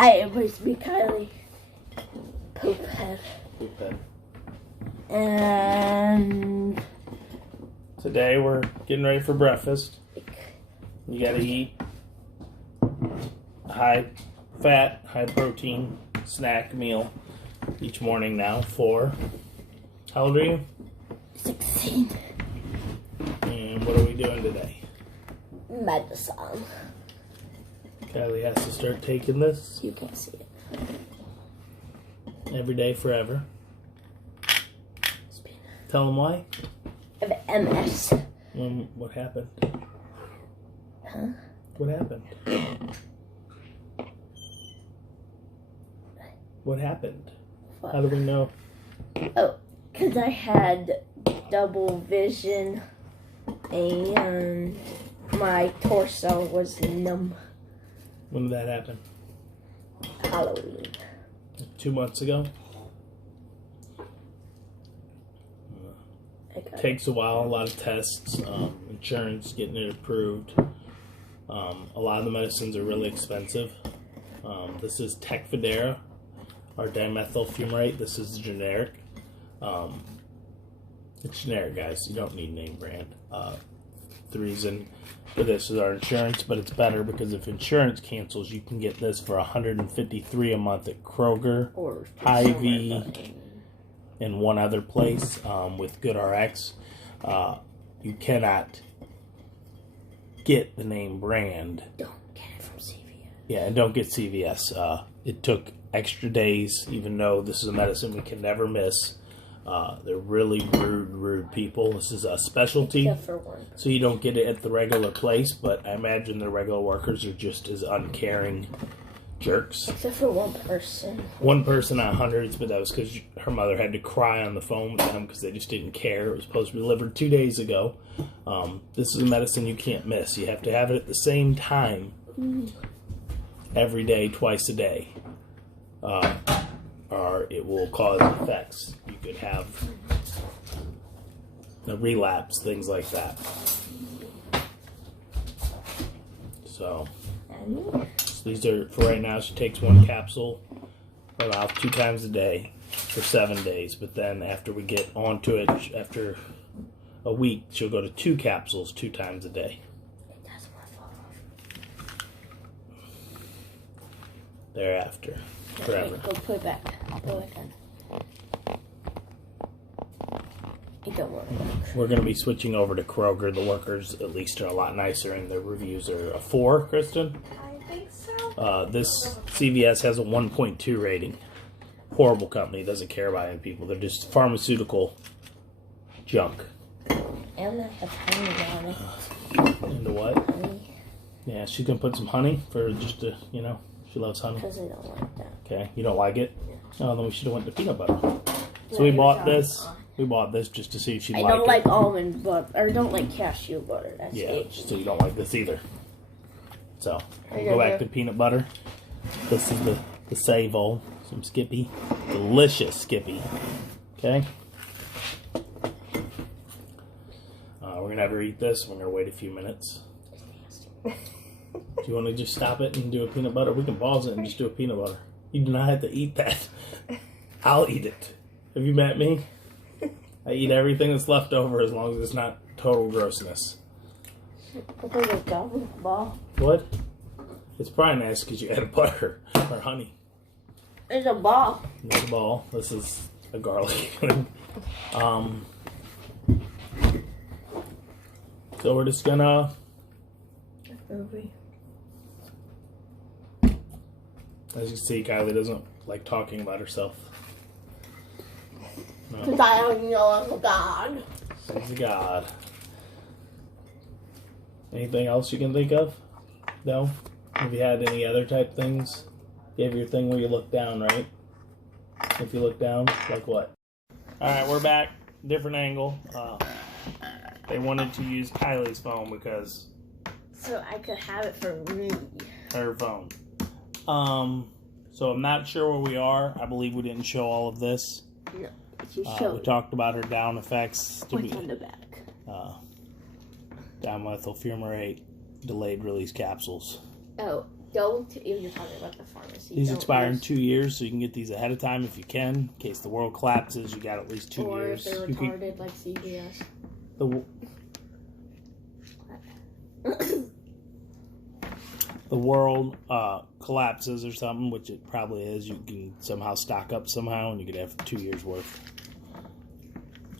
It was me, Kiley. Poophead. And today we're getting ready for breakfast. You gotta eat a high-fat, high-protein snack meal each morning now for... How old are you? 16. And what are we doing today? Medicine. Kiley has to start taking this. You can't see it. Every day forever. Tell him why. I have MS. What happened? Huh? What happened? What happened? What? How do we know? Oh, because I had double vision and my torso was numb. When did that happen? Halloween. 2 months ago? Takes a while, a lot of tests, insurance, getting it approved. A lot of the medicines are really expensive. This is Tecfidera, or dimethyl fumarate. This is generic. It's generic, guys. You don't need name brand. The reason for this is our insurance, but it's better because if insurance cancels, you can get this for $153 a month at Kroger, Or Hy-Vee, and one other place with GoodRx. You cannot get the name brand. Don't get it from CVS. Yeah, and don't get CVS. It took extra days, even though this is a medicine we can never miss. They're really rude people. This is a specialty, Except for one. so you don't get it at the regular place, but I imagine the regular workers are just as uncaring jerks. Except for one person. One person out of hundreds, but that was because her mother had to cry on the phone with them because they just didn't care. It was supposed to be delivered 2 days ago. This is a medicine you can't miss. You have to have it at the same time every day, twice a day, or it will cause effects. You could have a relapse, things like that. So these are, for right now, she takes 1 capsule per mouth 2 times a day for 7 days. But then after we get onto it, after a week, she'll go to 2 capsules 2 times a day. Thereafter, forever. Go put it back. Go back in. It don't work. We're going to be switching over to Kroger. The workers, at least, are a lot nicer, and their reviews are a 4, Kristen? I think so. This CVS has a 1.2 rating. Horrible company. Doesn't care about any people. They're just pharmaceutical junk. And I have honey on it. Into what? Honey. Yeah, she's going to put some honey for just to, you know, she loves honey. Because I don't like that. Okay, you don't like it? Oh, then we should have went to peanut butter. So Yeah, we you bought sound this. fine. We bought this just to see if she'd I like it. don't like almond butter. Or don't like cashew butter. That's Yeah, it. so you don't like this either. So, we'll you go go back here. to peanut butter. This is the Savo. Some Skippy. Delicious Skippy. Okay? We're going to have her eat this. We're going to wait a few minutes. Do you want to just stop it and do a peanut butter? We can pause it and just do a peanut butter. You do not have to eat that. I'll eat it. Have you met me? I eat everything that's left over as long as it's not total grossness. Look like a golf ball. What? It's probably nice because you added butter or honey. There's a ball. There's a ball. This is a garlic thing. So we're just gonna... Movie. As you can see, Kiley doesn't like talking about herself. No. Because I don't know I'm a god. She's a god. Anything else you can think of? No? Have you had any other type things? You have your thing where you look down, right? If you look down, like what? Alright, we're back. Different angle. They wanted to use Kiley's phone because... So I could have it for me. her phone. So I'm not sure where we are. I believe we didn't show all of this. No. You We showed talked about her down effects. what's on the back. Dimethyl fumarate delayed release capsules. Oh, don't. You're talking about the pharmacy. These don't expire in use- 2 years, so you can get these ahead of time if you can. In case the world collapses, you got at least 2 or years. if they're You can- retarded like CVS. the world collapses or something, which it probably is, you can somehow stock up somehow, and you could have 2 years worth.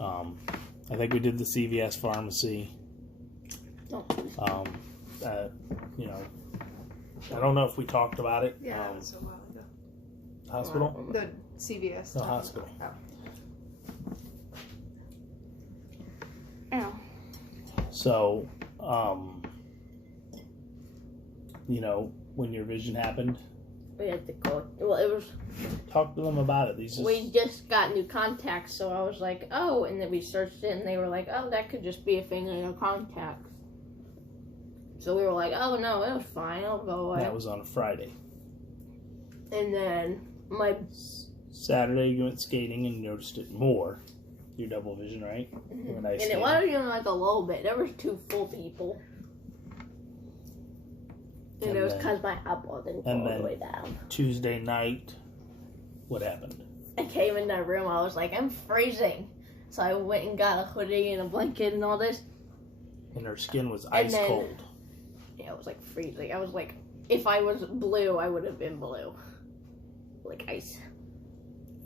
I think we did the CVS pharmacy. You know, I don't know if we talked about it. Yeah, that was a while ago. Hospital? The CVS. The hospital. Oh. Ow. So, you know, when your vision happened, We had to go. Well, it was. talk to them about it. We just got new contacts, so I was like, oh, and then we searched it, and they were like, oh, that could just be a thing in your contacts. So we were like, oh no, it was fine. It'll go away. That was on a Friday. And then my Saturday, you went skating and noticed it more. Your double vision, right? and it wasn't even like a little bit. There was 2 full people. And it was because my eyeball didn't go all the way down. Tuesday night, what happened? I came in that room, I was like, I'm freezing. So I went and got a hoodie and a blanket and all this. And her skin was ice cold. Yeah, it was like freezing. I was like, if I was blue, I would have been blue. Like ice.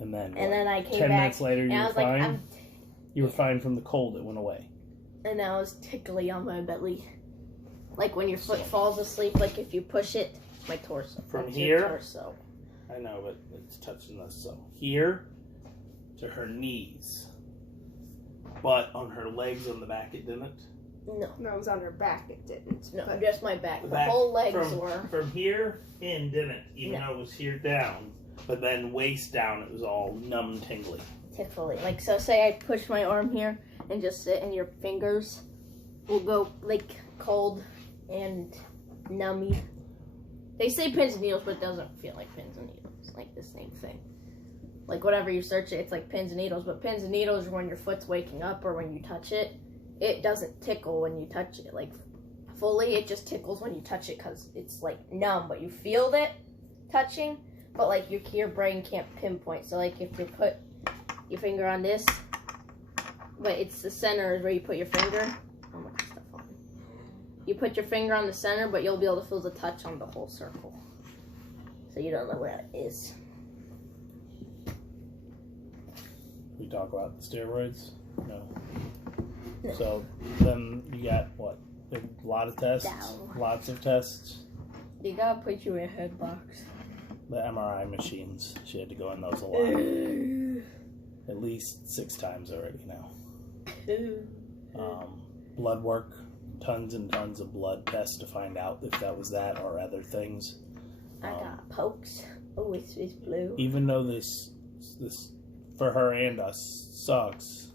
And then I came 10 back. minutes later, you and I were was fine? like, You were fine from the cold, it went away. and I was tickly on my belly. Like when your foot falls asleep, like if you push it, my torso. From That's here? your torso. I know, but it's touching us. So here to her knees. But on her legs on the back, it didn't. No, No, it was on her back. It didn't. no, But just my back. The Back whole legs from, were. From here in, didn't. Even No. though it was here down. But then waist down, it was all numb, tingly. Tickly. Like, so say I push my arm here and just sit, and your fingers will go like cold and nummy. They say pins and needles, but it doesn't feel like pins and needles. It's like the same thing. Like whatever you search it, it's like pins and needles. But pins and needles are when your foot's waking up or when you touch it. It doesn't tickle when you touch it. Like fully, it just tickles when you touch it because it's like numb, but you feel it touching. But like your brain can't pinpoint. So like if you put your finger on this, but it's the center is where you put your finger. Oh my God, stuff on. You put your finger on the center, but you'll be able to feel the touch on the whole circle. So you don't know where it is. We talk about steroids? No. No. So then you got what? A lot of tests? Down. Lots of tests. They gotta put you in a head box. The MRI machines. She had to go in those a lot. At least 6 times already now. Blood work. Tons and tons of blood tests to find out if that was that or other things. I got pokes. Oh, it's blue. Even though this for her and us sucks,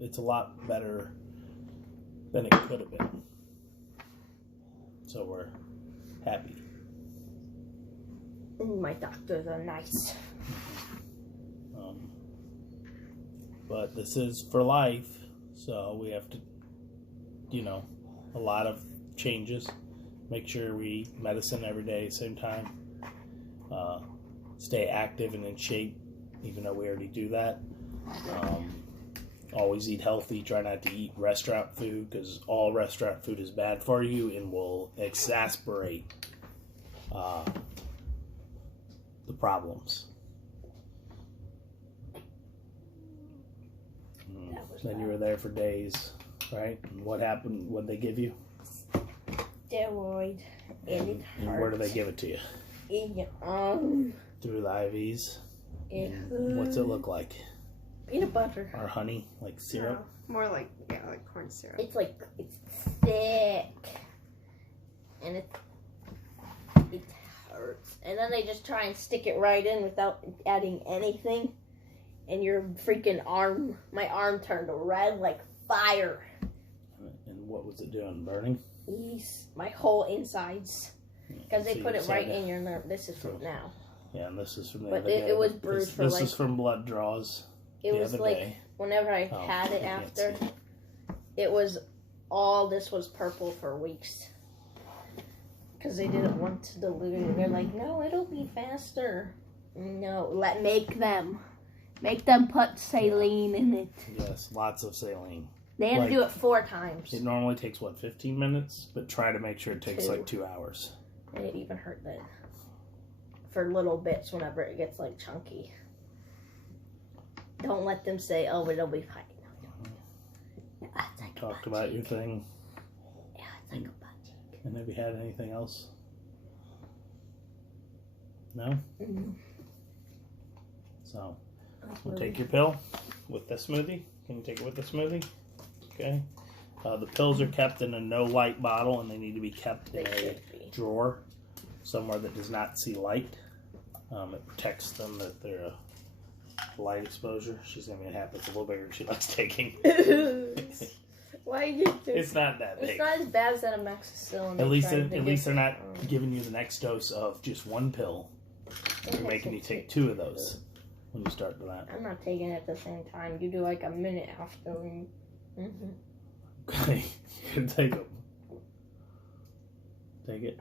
it's a lot better than it could have been. So we're happy. My doctors are nice. But this is for life, so we have to, a lot of changes. Make sure we eat medicine every day, same time. Stay active and in shape, even though we already do that. Always eat healthy. Try not to eat restaurant food, because all restaurant food is bad for you and will exacerbate the problems. Then you were there for days, right? And what happened? What did they give you? Steroid. And it hurts. And where do they give it to you? In your arm. Through the IVs? It And what's it look like? Peanut butter. Or honey? Like syrup? No, more like corn syrup. It's like, it's thick. And it hurts. And then they just try and stick it right in without adding anything. And your freaking arm, my arm turned red like fire. And what was it doing? Burning? My whole insides. Because they So put you it said right that. in your nerve. This is from now. Yeah, and this is from the But other day. it was bruised for this like... is from blood draws. It the was other like, day. whenever I Oh, had it I can't after, see. it was all, this was purple for weeks. Because they didn't want to dilute it. They're like, no, it'll be faster. No, make them put saline in it. Yes, lots of saline. They had to do it 4 times. It normally takes, 15 minutes? But try to make sure it takes 2. like 2 hours. And it even hurt that for little bits whenever it gets like chunky. Don't let them say, oh, it'll be fine. Yeah, it's like Talked about your thing. Yeah, it's like a butt cheek. And have you had anything else? No? Mm-hmm. So, we'll take your pill with the smoothie. Can you take it with the smoothie? Okay. The pills are kept in a no light bottle, and they need to be kept in a drawer somewhere that does not see light. It protects them that they're light exposure. She's gonna be happy. It's a little bigger than she likes taking. Why you do? It's not that big. It's not as bad as that amoxicillin. At least they're not giving you the next dose of just one pill. They're making you take 2 of those when you start with that. I'm not taking it at the same time. You do like a minute after. Mm-hmm. Okay, you can take them. Take it.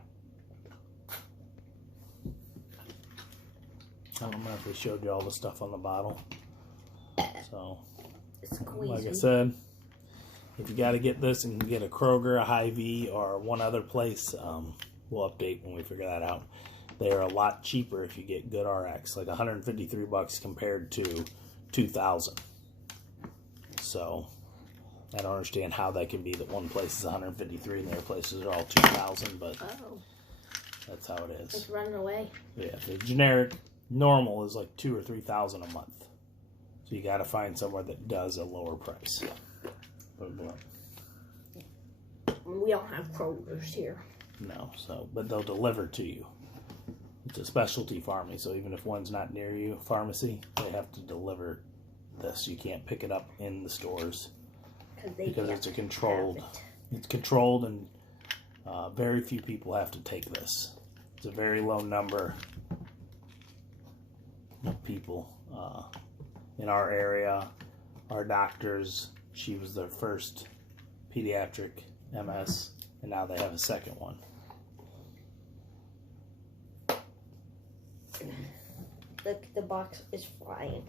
I don't know if they showed you all the stuff on the bottle. So, like I said, if you got to get this and you can get a Kroger, a Hy-Vee, or one other place, we'll update when we figure that out. They're a lot cheaper if you get Good RX, like $153 compared to $2,000. So, I don't understand how that can be that one place is $153 and the other places are all $2,000, but that's how it is. It's running away. Yeah, the generic normal is like $2,000 or $3,000 a month. So you got to find somewhere that does a lower price. We don't have Kroger's here. No, but they'll deliver to you. It's a specialty pharmacy, so even if one's not near you, pharmacy, they have to deliver this. You can't pick it up in the stores because it's controlled. It's controlled, and very few people have to take this. It's a very low number of people in our area. Our doctors, she was their first pediatric MS, and now they have a second one. The box is flying.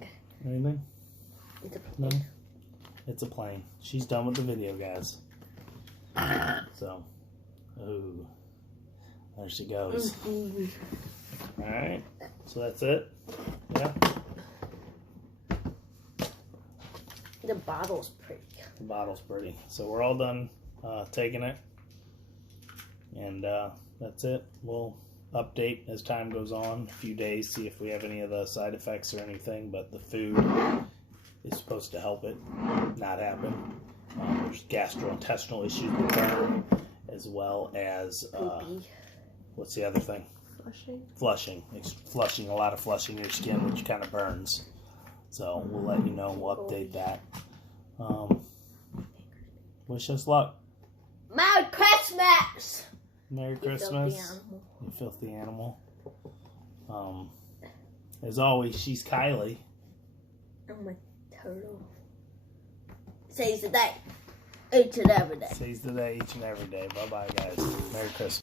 Anything? It's a No? It's a plane. She's done with the video, guys. So, ooh, there she goes. Alright, so that's it. Yeah. The bottle's pretty. The bottle's pretty. So we're all done taking it. And that's it. We'll update as time goes on. A few days, see if we have any of the side effects or anything. But the food is supposed to help it not happen. There's gastrointestinal issues with burn, as well as what's the other thing? Flushing. It's flushing, a lot of flushing in your skin, which kind of burns. So we'll let you know. We'll update that. Wish us luck. Merry Christmas! Merry Christmas. You filthy animal. As always, she's Kylie. I'm a turtle. Saves the day. Each and every day. Saves the day each and every day. Bye-bye, guys. Merry Christmas.